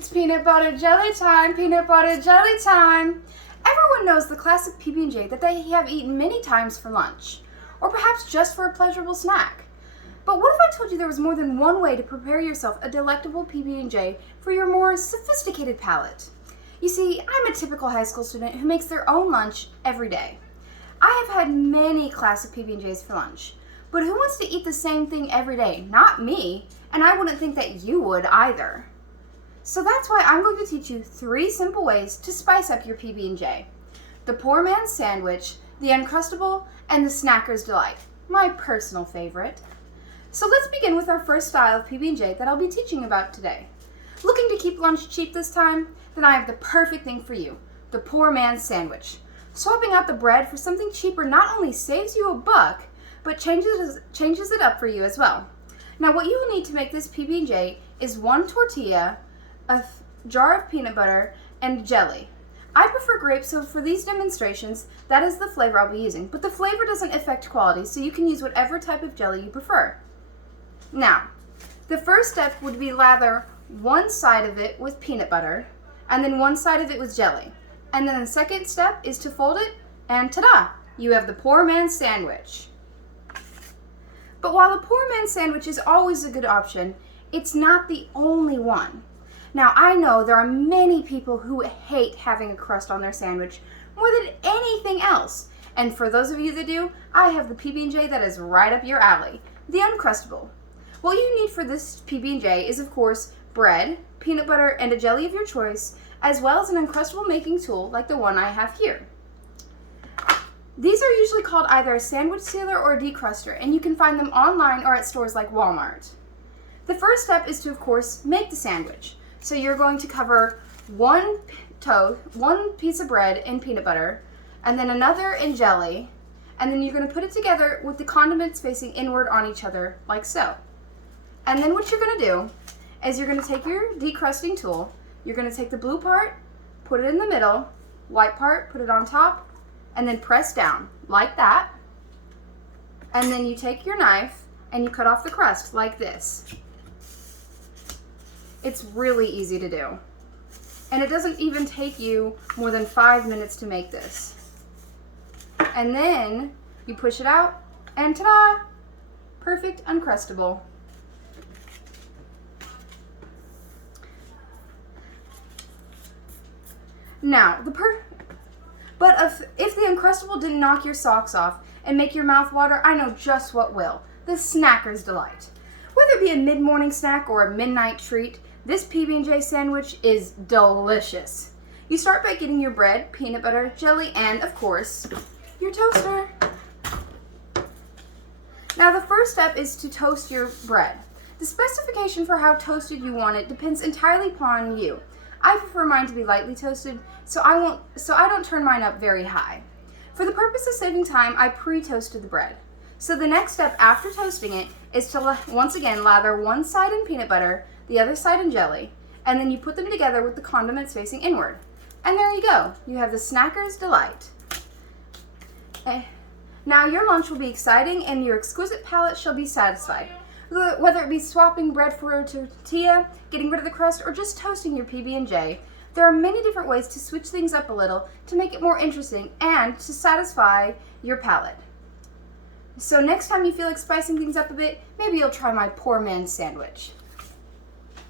It's peanut butter jelly time, peanut butter jelly time. Everyone knows the classic PB&J that they have eaten many times for lunch, or perhaps just for a pleasurable snack. But what if I told you there was more than one way to prepare yourself a delectable PB&J for your more sophisticated palate? You see, I'm a typical high school student who makes their own lunch every day. I have had many classic PB&Js for lunch, but who wants to eat the same thing every day? Not me, and I wouldn't think that you would either. So that's why I'm going to teach you 3 simple ways to spice up your PB&J. The Poor Man's Sandwich, the Uncrustable, and the Snacker's Delight, my personal favorite. So let's begin with our first style of PB&J that I'll be teaching about today. Looking to keep lunch cheap this time? Then I have the perfect thing for you, the Poor Man's Sandwich. Swapping out the bread for something cheaper not only saves you a buck, but changes it up for you as well. Now what you will need to make this PB&J is 1 tortilla, a jar of peanut butter, and jelly. I prefer grapes, so for these demonstrations, that is the flavor I'll be using, but the flavor doesn't affect quality, so you can use whatever type of jelly you prefer. Now, the first step would be lather one side of it with peanut butter, and then one side of it with jelly. And then the second step is to fold it, and ta-da! You have the Poor Man's Sandwich. But while the Poor Man's Sandwich is always a good option, it's not the only one. Now, I know there are many people who hate having a crust on their sandwich more than anything else. And for those of you that do, I have the PB&J that is right up your alley, the Uncrustable. What you need for this PB&J is, of course, bread, peanut butter, and a jelly of your choice, as well as an Uncrustable making tool like the one I have here. These are usually called either a sandwich sealer or a decruster, and you can find them online or at stores like Walmart. The first step is to, of course, make the sandwich. So you're going to cover one piece of bread in peanut butter, and then another in jelly, and then you're going to put it together with the condiments facing inward on each other, like so. And then what you're going to do is you're going to take your decrusting tool, you're going to take the blue part, put it in the middle, white part, put it on top, and then press down, like that. And then you take your knife and you cut off the crust, like this. It's really easy to do. And it doesn't even take you more than 5 minutes to make this. And then you push it out, and ta-da! Perfect Uncrustable. Now, if the Uncrustable didn't knock your socks off and make your mouth water, I know just what will. The Snacker's Delight. Whether it be a mid-morning snack or a midnight treat, this PB&J sandwich is delicious. You start by getting your bread, peanut butter, jelly, and, of course, your toaster. Now the first step is to toast your bread. The specification for how toasted you want it depends entirely upon you. I prefer mine to be lightly toasted, so I don't turn mine up very high. For the purpose of saving time, I pre-toasted the bread. So the next step after toasting it is to once again lather one side in peanut butter, the other side in jelly, and then you put them together with the condiments facing inward. And there you go. You have the Snacker's Delight. Now your lunch will be exciting and your exquisite palate shall be satisfied. Whether it be swapping bread for a tortilla, getting rid of the crust, or just toasting your PB&J, there are many different ways to switch things up a little to make it more interesting and to satisfy your palate. So next time you feel like spicing things up a bit, maybe you'll try my Poor Man's Sandwich.